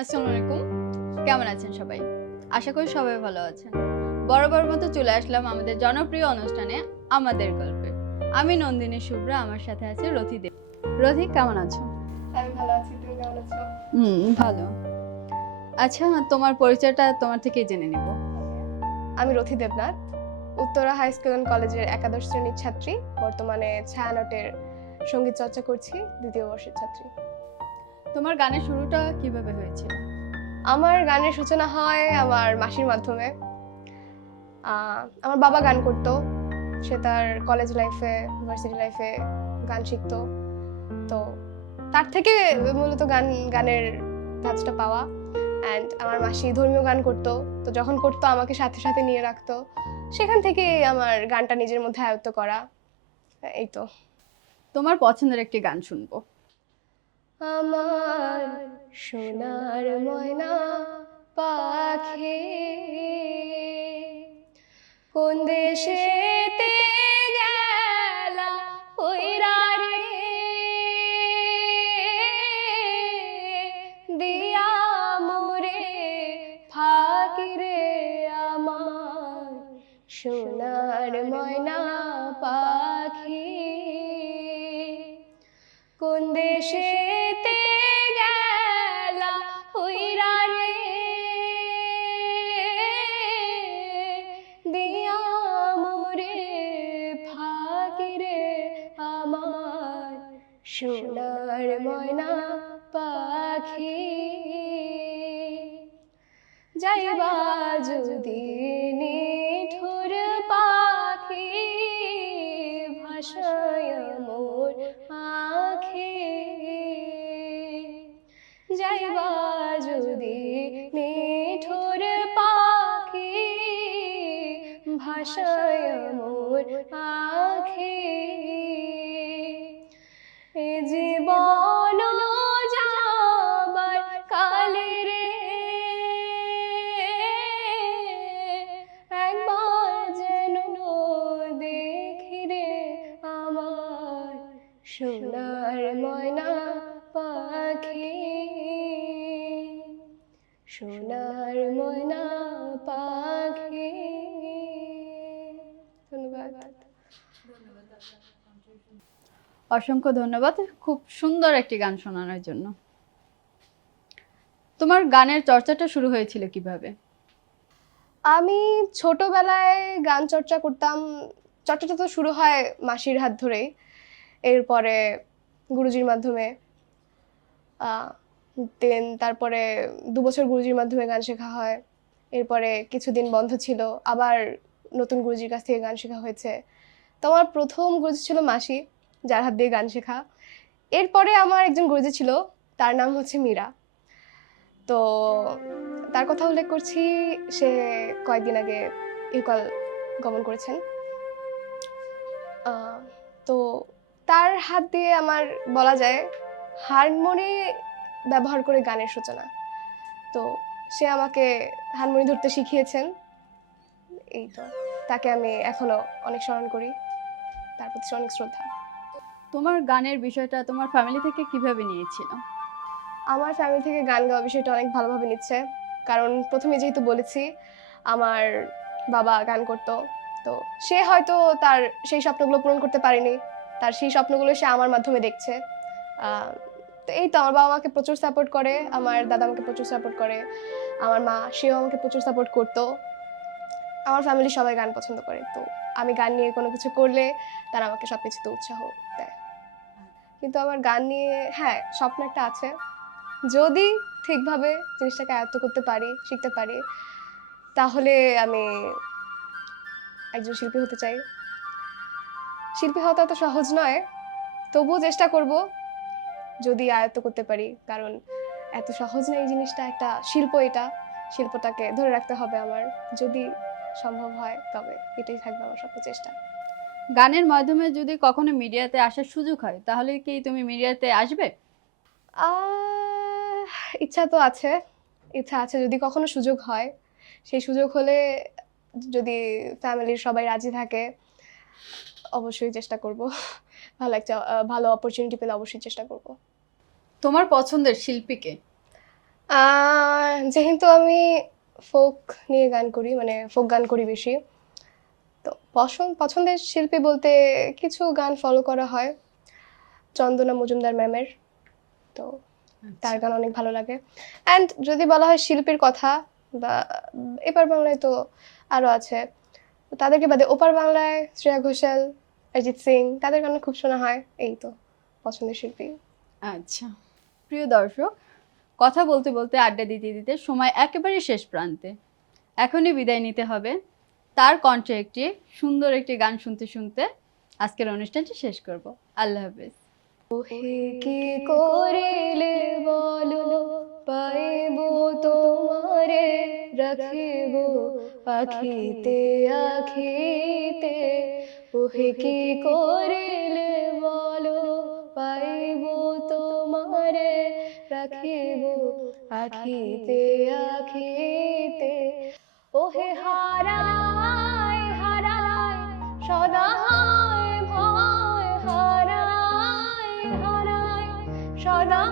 আসসালামু আলাইকুম। কেমন আছেন সবাই? আশা করি সবাই ভালো আছেন। বরাবর মতো চলে আসলাম আমাদের জনপ্রিয় অনুষ্ঠানে আমাদের গল্পে। আমি নন্দিনী শুভ্রা, আমার সাথে আছে রথি দেব। রথি, কেমন আছো? আমি ভালো আছি, তুমি কেমন আছো? ভালো। আচ্ছা, তোমার পরিচয়টা তোমার থেকেই জেনে নেব। আমি Rathi Debnath, Uttara high school and কলেজের একাদশ শ্রেণীর ছাত্রী। বর্তমানে ছায়ানটের সঙ্গীত চর্চা করছি, দ্বিতীয় বর্ষের ছাত্রী। তোমার গানের শুরুটা কিভাবে হয়েছিল? আমার গানের সূচনা হয় আমার মাসির মাধ্যমে। আমার বাবা গান করতো, সে তার কলেজ লাইফে, ভার্সিটি লাইফে গান শিখতো। তো তার থেকে মূলত গানের ধাঁচটা পাওয়া। অ্যান্ড আমার মাসি ধর্মীয় গান করতো, তো যখন করতো আমাকে সাথে সাথে নিয়ে রাখতো। সেখান থেকে আমার গানটা নিজের মধ্যে আয়ত্ত করা, এই তো। তোমার পছন্দের একটি গান শুনবো। আমার সোনার ময়না পাখি কোন দেশেতে গেলা ওইরা রে দিয়া মোরে ফাঁকি রে আমার সোনার ময়না পাখি কোন দেশেতে গেলা উইরা রে দিয়া মোরে ফাঁকি রে আমার সোনার ময়না পাখি যাইবা যদি নিঠুর পাখি ভাষায় মোর আখি যাইবা যদি নিঠুর পাখি ভাষায় মোর আখি এ জীবন যাবার কালে রে একবার যেন দেখি রে আমার সোনার ময়না পাখি সোনার ময়না পাখি। ধন্যবাদ। অসংখ্য ধন্যবাদ খুব সুন্দর একটি গান শোনানোর জন্য। তোমার গানের চর্চাটা শুরু হয়েছিল কিভাবে? আমি ছোটবেলায় গান চর্চা করতাম। চর্চাটা তো শুরু হয় মাসির হাত ধরেই, এরপরে গুরুজির মাধ্যমে। দেন তারপরে 2 বছর গুরুজির মাধ্যমে গান শেখা হয়। এরপরে কিছুদিন বন্ধ ছিল, আবার নতুন গুরুজির কাছ থেকে গান শেখা হয়েছে। তো আমার প্রথম গুরুজি ছিল মাসি, যার হাত দিয়ে গান শেখা। এরপরে আমার একজন গুরুজি ছিল, তার নাম হচ্ছে মীরা। তো তার কথা উল্লেখ করছি, সে কয়েকদিন আগে ইহকাল গমন করেছেন। তো তার হাত দিয়ে আমার বলা যায় হারমোনি ব্যবহার করে গানের সূচনা। তো সে আমাকে হারমোনি ধরতে শিখিয়েছেন, এই তো। তাকে আমি এখনো অনেক স্মরণ করি, তার প্রতি অনেক শ্রদ্ধা। তোমার গানের বিষয়টা তোমার ফ্যামিলি থেকে কিভাবে নিয়েছিল? আমার ফ্যামিলি থেকে গান গাওয়া বিষয়টা অনেক ভালোভাবে নিচ্ছে, কারণ প্রথমে যেহেতু বলেছি আমার বাবা গান করতো। তো সে হয়তো তার সেই স্বপ্নগুলো পূরণ করতে পারেনি, তার সেই স্বপ্নগুলো সে আমার মাধ্যমে দেখছে। তো এই তো, আমার বাবা আমাকে প্রচুর সাপোর্ট করে, আমার দাদা আমাকে প্রচুর সাপোর্ট করে, আমার মা সেও আমাকে প্রচুর সাপোর্ট করতো। আমার ফ্যামিলি সবাই গান পছন্দ করে, তো আমি গান নিয়ে কোনো কিছু করলে তারা আমাকে সব কিছুতে উৎসাহ দেয়। কিন্তু আমার গান নিয়ে হ্যাঁ স্বপ্ন একটা আছে, যদি ঠিকভাবে জিনিসটাকে আয়ত্ত করতে পারি, শিখতে পারি, তাহলে আমি একজন শিল্পী হতে চাই। শিল্পী হওয়া তো সহজ নয়, তবুও চেষ্টা করব যদি আয়ত্ত করতে পারি, কারণ এত সহজ না এই জিনিসটা, একটা শিল্প, এটা শিল্পটাকে ধরে রাখতে হবে আমার। যদি সম্ভব হয় তবে এটাই থাকবে আমার সব চেষ্টা। গানের মাধ্যমে যদি কখনো মিডিয়াতে আসার সুযোগ হয়, তাহলে কি তুমি মিডিয়াতে আসবে? ইচ্ছা তো আছে, ইচ্ছা আছে যদি কখনো সুযোগ হয়। সেই সুযোগ হলে, যদি ফ্যামিলির সবাই রাজি থাকে, অবশ্যই চেষ্টা করব। ভালো একটা ভালো অপরচুনিটি পেলে অবশ্যই চেষ্টা করব। তোমার পছন্দের শিল্পীকে? যেহেতু আমি ফোক নিয়ে গান করি, মানে ফোক গান করি বেশি, তো পছন্দের শিল্পী বলতে কিছু গান ফলো করা হয় চন্দনা মজুমদার ম্যামের, তো তার গান অনেক ভালো লাগে। অ্যান্ড যদি বলা হয় শিল্পীর কথা বা এপার বাংলায় তো আরও আছে, তো তাদেরকে বাদে ওপার বাংলায় শ্রেয়া ঘোষাল, অরিজিৎ সিং, তাদের গান খুব শোনা হয়। এই তো পছন্দের শিল্পী। আচ্ছা, প্রিয় দর্শক, কথা বলতে বলতে আড্ডা দিতে দিতে সময় একেবারে শেষ প্রান্তে। এখনই বিদায় নিতে হবে। তার কণ্ঠে একটি সুন্দর একটি গান শুনতে শুনতে আজকের অনুষ্ঠানটি শেষ করব। আল্লাহ হাফেজ। ওহে কি করিলে বলো, পাইব তোমারে, রাখিব আখিতে আখিতে। ওহে কি করিলে বলো, পাইব তোমারে, রাখিব আখিতে আখিতে। ওহে হারাই হারাই সদা হায় ভয়, হারাই হারাই সদা